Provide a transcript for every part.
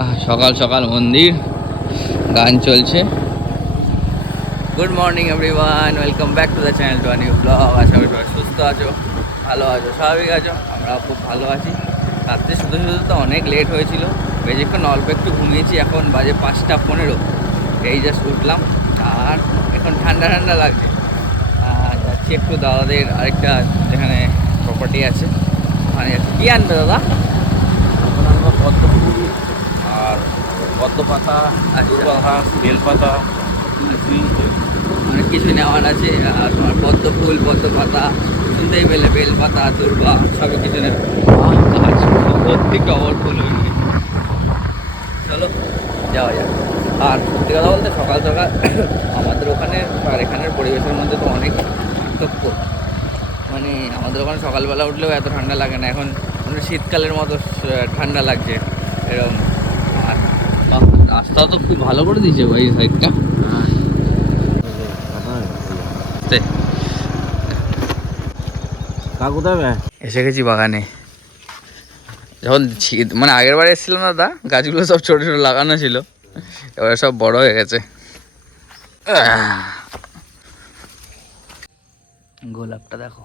আহ, সকাল সকাল মন্দির গান চলছে। Good morning everyone welcome back to the channel to new blog আশা করি সবাই সুস্থ আছো ভালো আছো স্বাভাবিক আছো। আমরা খুব ভালো আছি। রাত্রে শুধু শুধু তো অনেক লেট হয়েছিল। বেশিক্ষণ অল্প একটু ঘুমিয়েছি এখন বাজে পাঁচটা পনেরো। এই জাস্ট উঠলাম আর এখন ঠান্ডা ঠান্ডা লাগছে। আর যাচ্ছি একটু দাদাদের আরেকটা যেখানে প্রপার্টি আছে। ওখানে যাচ্ছি। কী আনবে দাদা? এখন আমরা পদ্ম পাতা আচ্ছা। পাতা বেলপাতা অনেক কিছু নেওয়ার আছে আর তোমার পদ্ম ফুল পদ্ম পাতা শুনতেই পেলে বেল পাতা দুর্বা সবই কিছু নেবে। আহ, গাছ ফুল হয়ে গেছে। চলো যাওয়া যাক। আর সত্যি কথা বলতে সকাল সকাল আমাদের ওখানে আর এখানের পরিবেশের মধ্যে তো অনেক পার্থক্য। মানে আমাদের ওখানে সকালবেলা উঠলেও এত ঠান্ডা লাগে না। এখন মানে শীতকালের মতো ঠান্ডা লাগছে এরকম রাস্তা তো খুব ভালো করে দিয়েছে ভাই সাইডটা কাকু এসে গেছি বাগানে। যখন মানে আগের বার না দাদা গাছগুলো সব ছোট ছোট লাগানো ছিল। এবারে সব বড় হয়ে গেছে। গোলাপটা দেখো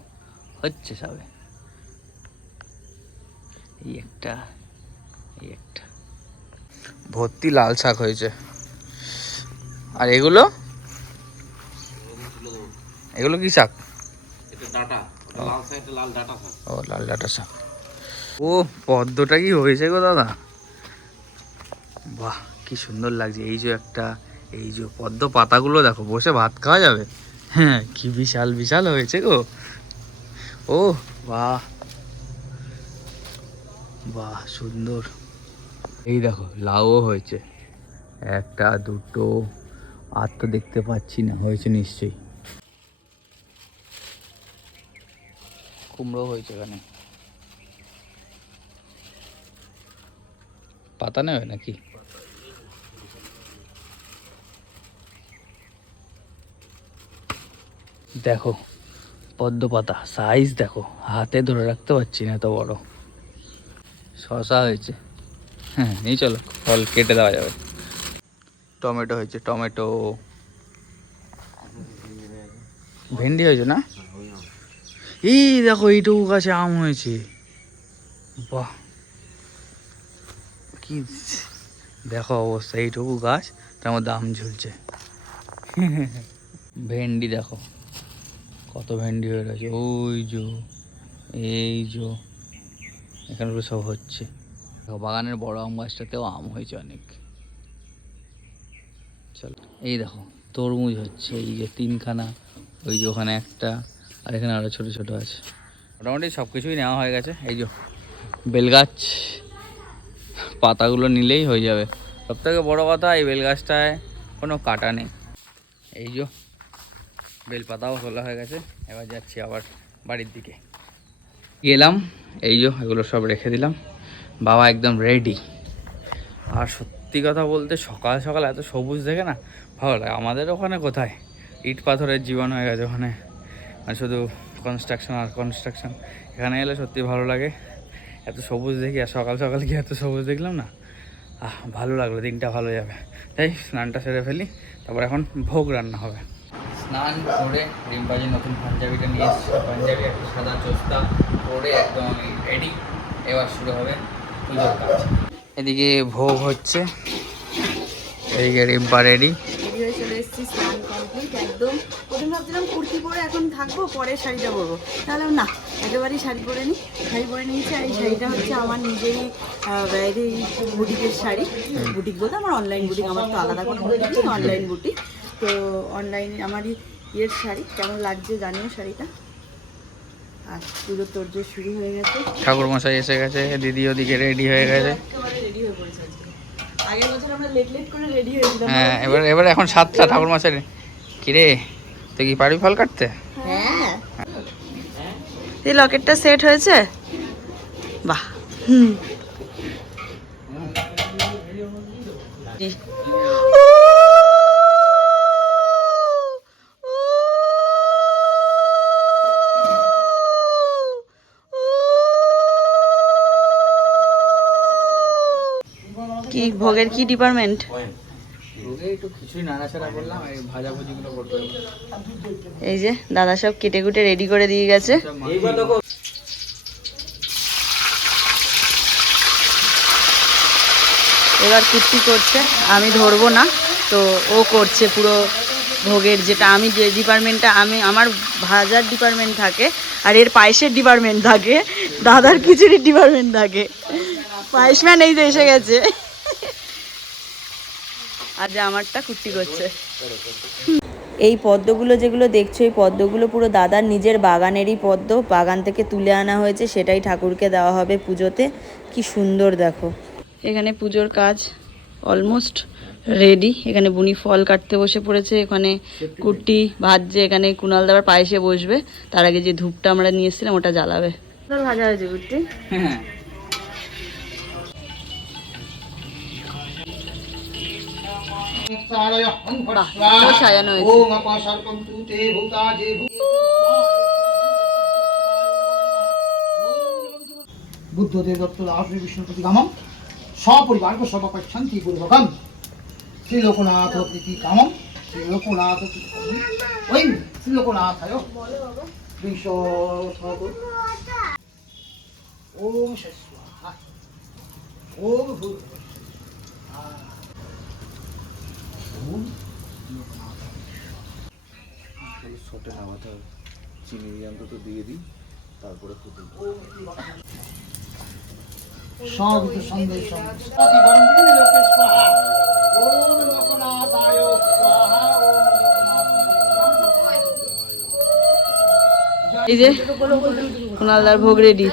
হচ্ছে সবে। এই একটা এই একটা। ভর্তি লাল শাক হয়েছে। আর এগুলো? এগুলো কি শাক? ও লাল ডাটা শাক। ও পদ্মটা কি হয়েছে গো দাদা? বাহ কি সুন্দর লাগছে। এই যে একটা এই যে পদ্ম পাতাগুলো দেখো বসে ভাত খাওয়া যাবে? হ্যাঁ কি বিশাল বিশাল হয়েছে গো। ও বাহ। বাহ সুন্দর। এই দেখো, লাউও হয়েছে। একটা, দুটো, আর তো দেখতে পাচ্ছি না, হয়েছে নিশ্চয়ই। কুমড়ো হয়েছে এখানে। পাতা নেবে নাকি? দেখো, পদ্ম পাতা সাইজ দেখো, হাতে ধরে রাখতে পারছি না এত বড়। শশা হয়েছে। হ্যাঁ নিয়ে চলো, ফল কেটে দেওয়া যাবে। টমেটো হয়েছে, টমেটো। ভেন্ডি হয়েছে না? এই দেখো, এইটুকু গাছে আম হয়েছে। বাহ। কি দেখো অবস্থা, এইটুকু গাছ, তার মধ্যে আম ঝুলছে। ভেন্ডি দেখো, কত ভেন্ডি হয়ে রয়েছে। ওই যো, এই যো, এখানে সব হচ্ছে। বাগানের বড় আম গাছটাতেও আম হয়েছে অনেক। চলো, এই দেখো, তরমুজ হচ্ছে, এই যে তিনখানা, ওই যে ওখানে একটা, আর এখানে আরও ছোটো ছোটো আছে। মোটামুটি সব কিছুই নেওয়া হয়ে গেছে, এই যে বেলগাছ, পাতাগুলো নিলেই হয়ে যাবে। সব থেকে বড়ো কথা, এই বেলগাছটায় কোনো কাটা নেই। এই যে বেলপাতাও তোলা হয়ে গেছে, এবার যাচ্ছি আবার বাড়ির দিকে। গেলাম, এই যে এগুলো সব রেখে দিলাম। বাবা একদম রেডি আর সত্যি কথা বলতে সকাল সকাল এত সবুজ দেখে না ভালো লাগে। আমাদের ওখানে কোথায়? ইট পাথরের জীবন হয়ে গেছে ওখানে। মানে শুধু কনস্ট্রাকশন আর কনস্ট্রাকশন এখানে এলে সত্যি ভালো লাগে। এত সবুজ দেখি আর সকাল সকাল কি এত সবুজ দেখলাম না। আহ, ভালো লাগল, দিনটা ভালো যাবে। তাই স্নানটা সেরে ফেলি, তারপর এখন ভোগ রান্না হবে। স্নান করে রিম্পাজি নতুন পাঞ্জাবিটা নিয়ে এসেছি। পাঞ্জাবি একটা সাদা চোস্তা পরে একদম রেডি এবার শুরু হবে পুজোর কাজ এদিকে ভোগ হচ্ছে। এদিকে রিম্পা রেডি। চলে এসেছি স্নান কমপ্লিট একদম। প্রথমে ভাবছিলাম কুর্তি পরে এখন থাকব পরে শাড়িটা পরবো। তাহলে না একেবারেই শাড়ি পরে নিই শাড়ি পরে নিয়েছি আর এই শাড়িটা হচ্ছে আমার নিজেরই বাইরে বুটিকের শাড়ি। বুটিক বলতে আমার অনলাইন বুটিক আমার তো আলাদা কোনো বুটিক অনলাইন বুটিক। তো অনলাইন আমারই ইয়ের শাড়ি কেমন লাগছে জানিও শাড়িটা? আর পুজোর তোরজোর শুরু হয়ে গেছে। ঠাকুর মশাই এসে গেছে দিদি ওদিকে রেডি হয়ে গেছে। রেডি হয়ে পড়েছে আগের বছর আমরা লেট লেট করে রেডি হয়েছিলাম হ্যাঁ এবার এবার এখন সাতটা ঠাকুর মশাই কিরে তুই কি পারবি ফল কাটতে? হ্যাঁ। এই লকেটটা সেট হয়েছে? বাহ হুম। ভোগের কি ডিপার্টমেন্ট এই যে দাদা সব কেটে কুটে রেডি করে দিয়ে গেছে। এবার কুর্তি করছে আমি ধরবো না তো ও করছে পুরো ভোগের যেটা আমি যে ডিপার্টমেন্টটা আমি আমার ভাজার ডিপার্টমেন্ট থাকে আর এর পায়েসের ডিপার্টমেন্ট থাকে দাদার খিচুড়ির ডিপার্টমেন্ট থাকে। পায়েসম্যান এই যে এসে গেছে। আর যে আমারটা কুর্তি করছে। এই পদ্মগুলো যেগুলো দেখছ এই পদ্মগুলো পুরো দাদার নিজের বাগানেরই পদ্ম। বাগান থেকে তুলে আনা হয়েছে সেটাই ঠাকুরকে দেওয়া হবে পুজোতে। কি সুন্দর দেখো। এখানে পুজোর কাজ অলমোস্ট রেডি এখানে বুনি ফল কাটতে বসে পড়েছে এখানে কুর্তি ভাজছে এখানে কুনাল দাবার পায়েসে বসবে। তার আগে যে ধূপটা আমরা নিয়ে এসেছিলাম ওটা জ্বালাবে। ভাজা হয়েছে কুর্তি? হ্যাঁ। সাজানো বুদ্ধদেব দত্ত দাস বিষ্ণু প্রতিকামম সপরিবার সর্বপক্ষান্তি পূর্বকম শ্রীলোকনাথ প্রীতি কামম শ্রীলোকনাথ ওই শ্রীলোকনাথায় বিংশ ওম স্বাহা ওম ভূত শটে নামাতে হবে। চিনি দিয়ে অন্তত দিয়ে দিই তারপরে ফুটে সন্দেশ এই যে কুনালদার ভোগ রেডি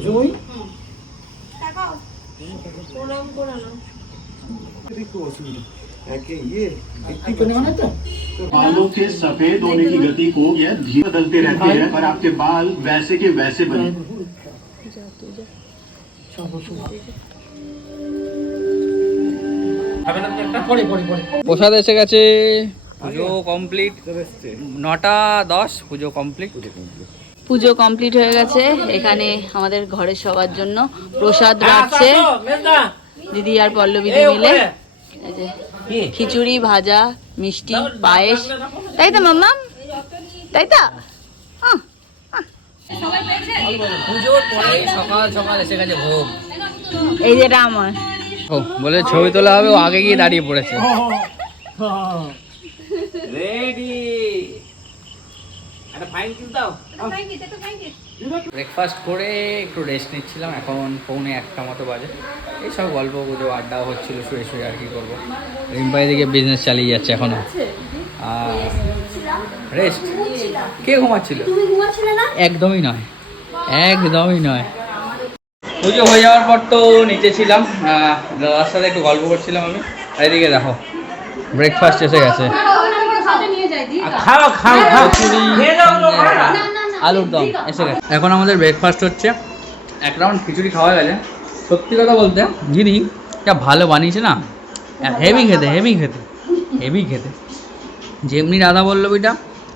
জুই बालों के सफेद होने की गति को यह धीरे बदलते रहते हैं पर आपके बाल वैसे के वैसे बने পরে পরে পরে প্রসাদ এসে গেছে পুজো কমপ্লিট নটা দশ পুজো কমপ্লিট পুজো কমপ্লিট হয়ে গেছে। এখানে আমাদের ঘরের সবার জন্য প্রসাদ রাখছে। দিদি আর পল্লবী মিলে। খিচুড়ি ভাজা মিষ্টি পায়েস। তাই তো মাম্মা? তাই তো? আহ, পুজোর পরে সকাল সকাল এসে গেছে ভোগ। এই যেটা আমার। ও বলে ছবি তোলা হবে ও আগে গিয়ে দাঁড়িয়ে পড়েছে। ব্রেকফাস্ট করে একটু রেস্ট নিচ্ছিলাম এখন পৌনে একটা মতো বাজে। এইসব গল্প গুজো আড্ডা হচ্ছিল শুয়ে শুয়ে আর কি করব। রিম্পাই দিকে বিজনেস চালিয়ে যাচ্ছে এখনও। আর রেস্ট কে ঘুমাচ্ছিল? একদমই নয়। একদমই নয়। পুজো হয়ে যাওয়ার পর তো নিচে ছিলাম। দাদার সাথে একটু গল্প করছিলাম আমি। এদিকে দেখো ব্রেকফাস্ট এসে গেছে। খাও খাও খাও আলুর দম এসে গেছে। এখন আমাদের ব্রেকফাস্ট হচ্ছে। এক রাউন্ড খিচুড়ি খাওয়া গেলে সত্যি কথা বলতে দিদি যা ভালো বানিয়েছে না? হেভি খেতে হেভি খেতে হেভি খেতে। যেমনি রাধা বল্লবীটা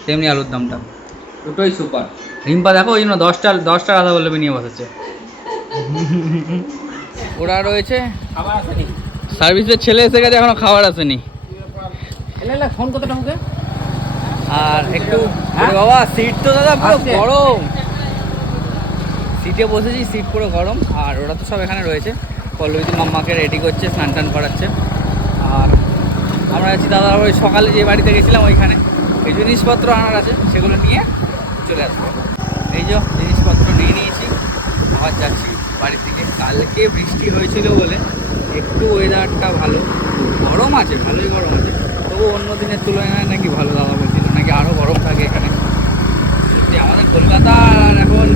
তেমনি আলুর দমটা। দুটোই সুপার রিম্পা দেখো ওই জন্য দশটা দশটা রাধা বল্লবী নিয়ে বসেছে। ওরা রয়েছে। সার্ভিসের ছেলে এসে গেছে এখনও খাবার আসেনি। ফোন কতটা মুখে আর একটু বাবা সিট তো দাদা পুরো গরম। সিটে বসেছি সিট পুরো গরম। আর ওরা তো সব এখানে রয়েছে। পল্লবীতি মাম্মাকে রেডি করছে স্নান টান করাচ্ছে। আর আমরা আছি দাদা ওই সকালে যে বাড়িতে গেছিলাম ওইখানে। এই জিনিসপত্র আনার আছে সেগুলো নিয়ে চলে আসব। এই যে জিনিসপত্র নিয়ে নিয়েছি আবার যাচ্ছি বাড়ির দিকে। কালকে বৃষ্টি হয়েছিল বলে একটু ওয়েদারটা ভালো। গরম আছে ভালোই গরম আছে। তবু অন্য দিনের তুলনায় নাকি ভালো দাদা বলছিল নাকি আরও গরম থাকে এখানে। সত্যি, আমাদের কলকাতা আর এখন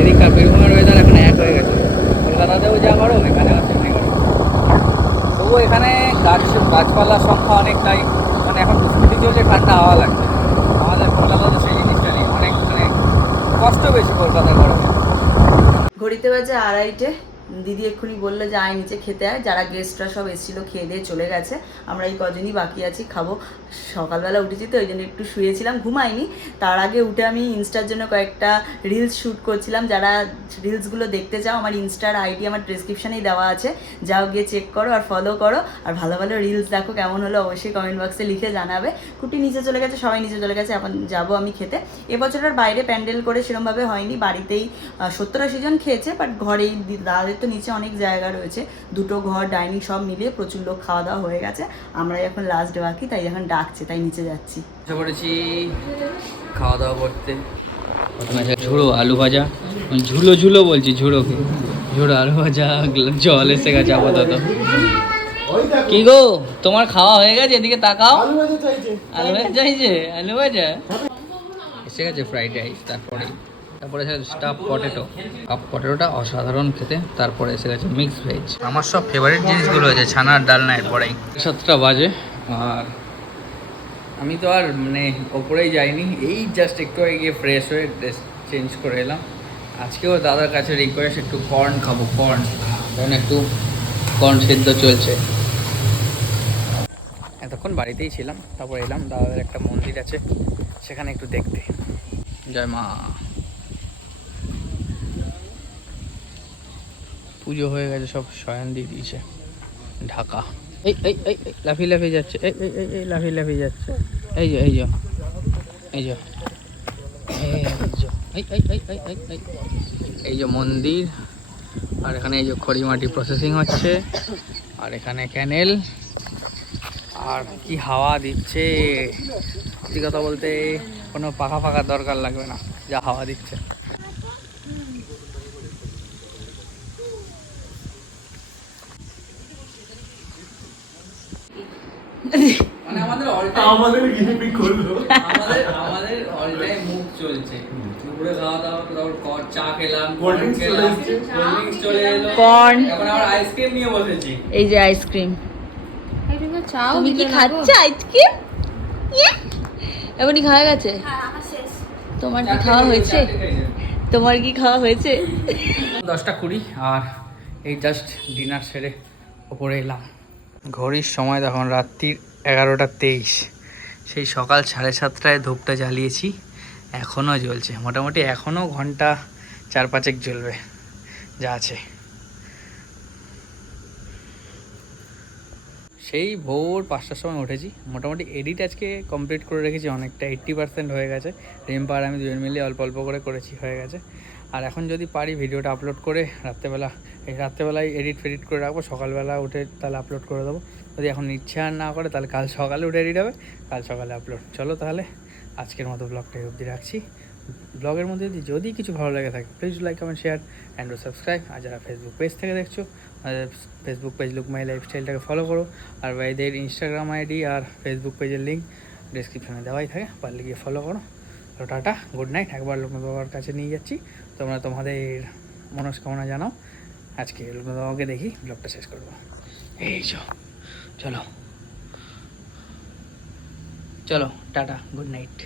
এদিককার বীরভূমের ওয়েদার এখন এক হয়ে গেছে। কলকাতাতেও যা গরম, এখানেও তেমনি গরম। তবুও এখানে গাছ, গাছপালার সংখ্যা অনেকটাই মানে এখন স্কুটি চলছে ঠান্ডা হাওয়া লাগছে, আমাদের কলকাতাতে সেই জিনিসটা নেই। অনেক মানে কষ্ট বেশি কলকাতায় গরমে। ঘড়িতে বাজে আড়াইটে। দিদি এক্ষুনি বলল যে, আয় নিচে খেতে আয়। যারা গেস্টরা সব এসেছিল, খেয়ে দিয়ে চলে গেছে। আমরা এই কজনই বাকি আছি, খাব। সকালবেলা উঠেছি তো ওই জন্য একটু শুয়েছিলাম, ঘুমাইনি। তার আগে উঠে আমি ইনস্টার জন্য কয়েকটা রিলস শ্যুট করছিলাম। যারা রিলসগুলো দেখতে চাও, আমার ইনস্টার আইডি আমার ডিসক্রিপশানেই দেওয়া আছে। যাও গিয়ে চেক করো আর ফলো করো। আর ভালো ভালো রিলস দেখো, কেমন হলো অবশ্যই কমেন্ট বক্সে লিখে জানাবে। কুটি নিচে চলে গেছে, সবাই নিচে চলে গেছে, এখন যাব আমি খেতে। এবছর আর বাইরে প্যান্ডেল করে সেরমভাবে হয়নি। বাড়িতেই সত্তর আশি জন খেয়েছে বাট ঘরেই দাদাদের তো নিচে অনেক জায়গা রয়েছে। দুটো ঘর ডাইনিং সব মিলিয়ে প্রচুর লোক খাওয়া দাওয়া হয়ে গেছে। আমরা এখন লাস্ট বাকি তাই এখন ডাকছে তাই নিচে যাচ্ছি। খাওয়া দাওয়া করতে। ঝুড়ো আলু ভাজা। ঝুলো ঝুলো বলছি ঝুড়োকে। ঝুড়ো আলু ভাজা গ্লা- জল এসে গেছে আপাতত। কি গো তোমার খাওয়া হয়ে গেছে? এদিকে তাকাও। আলু ভাজা চাইছে। আলু ভাজা এসে গেছে ফ্রাইড রাইস তারপরে। তারপরে এসে স্টাফ পটেটো কাপ পটেটোটা অসাধারণ খেতে তারপরে এসে গেছে মিক্স ভেজ আমার সব ফেভারিট জিনিসগুলো আছে ছানার ডালনা এরপরেই। সাতটা বাজে আর আমি তো আর মানে ওপরেই যাইনি এই জাস্ট একটু আগে গিয়ে ফ্রেশ হয়ে ড্রেস চেঞ্জ করে এলাম। আজকেও দাদার কাছে রিকোয়েস্ট একটু কর্ন খাব কর্ন কারণ একটু কর্ন সেদ্ধ চলছে। এতক্ষণ বাড়িতেই ছিলাম তারপর এলাম দাদাদের একটা মন্দির আছে সেখানে একটু দেখতে। জয় মা। পুজো হয়ে গেছে সব শয়ন দিয়ে দিয়েছে ঢাকা এই এই এই লাফি লাফিয়ে যাচ্ছে এই এই এই এই লাফিয়ে লাফিয়ে যাচ্ছে এই যে এই যে এই যে এই এই যে মন্দির আর এখানে এই যে খড়িমাটি প্রসেসিং হচ্ছে আর এখানে ক্যানেল আর কি হাওয়া দিচ্ছে সত্যি কথা বলতে কোনো পাখা ফাঁকা দরকার লাগবে না যা হাওয়া দিচ্ছে মানে আমাদের গিনিপিক করল। আমাদের আমাদের অল টাইম মুখ চলছে। দুপুরে খাওয়া দাওয়া তারপর ক- চা খেলাম Cold drinks চলে খেলাম, এসছে। cold চলে এলো। Corn। এখন আবার আইসক্রিম নিয়ে বসেছি। এই যে আইসক্রিম চাও তুমি কি খাচ্ছ আইসক্রিম এমনই খাওয়া গেছে? তোমার কি খাওয়া হয়েছে? তোমার কি খাওয়া হয়েছে? দশটা কুড়ি আর এই জাস্ট ডিনার সেরে ওপরে এলাম। ঘড়ির সময় তখন রাত্রির এগারোটা তেইশ। সেই সকাল সাড়ে সাতটায় ধূপটা জ্বালিয়েছি। এখনও জ্বলছে। মোটামুটি এখনও ঘণ্টা চার পাঁচেক জ্বলবে, যা আছে। সেই ভোর পাঁচটার সময় উঠেছি। মোটামুটি এডিট আজকে কমপ্লিট করে রেখেছি অনেকটা। এইট্টি পার্সেন্ট হয়ে গেছে। রিম্পা আর আমি দুজন মিলে অল্প অল্প করে করেছি, হয়ে গেছে। আর এখন যদি পারি ভিডিওটা আপলোড করে রাত্রেবেলা, এই রাত্রেবেলায় এডিট ফেডিট করে রাখব। সকালবেলা উঠে তাহলে আপলোড করে দেবো। যদি এখন ইচ্ছা না করে, তাহলে কাল সকালে উঠে এডিট হবে। কাল সকালে আপলোড চলো তাহলে, আজকের মতো ব্লগটা অবধি রাখছি। ব্লগের মধ্যে যদি যদি কিছু ভালো লেগে থাকে please like comment share and subscribe আর যারা ফেসবুক পেজ থেকে দেখছ ফেসবুক পেজ লুক মাই লাইফস্টাইলটাকে ফলো করো। আর ভাইদের ইনস্টাগ্রাম আইডি আর ফেসবুক পেজের লিঙ্ক ডিসক্রিপশনে দেওয়াই থাকে, পারলে গিয়ে ফলো করো। তো টাটা গুড নাইট একবার লোকনাথ বাবার কাছে নিয়ে যাচ্ছি। তোমরা তোমাদের মনস্কামনা জানাও। আজকে লোকনাথ বাবাকে দেখি ব্লগটা শেষ করব। এই চো চলো চলো টাটা গুড নাইট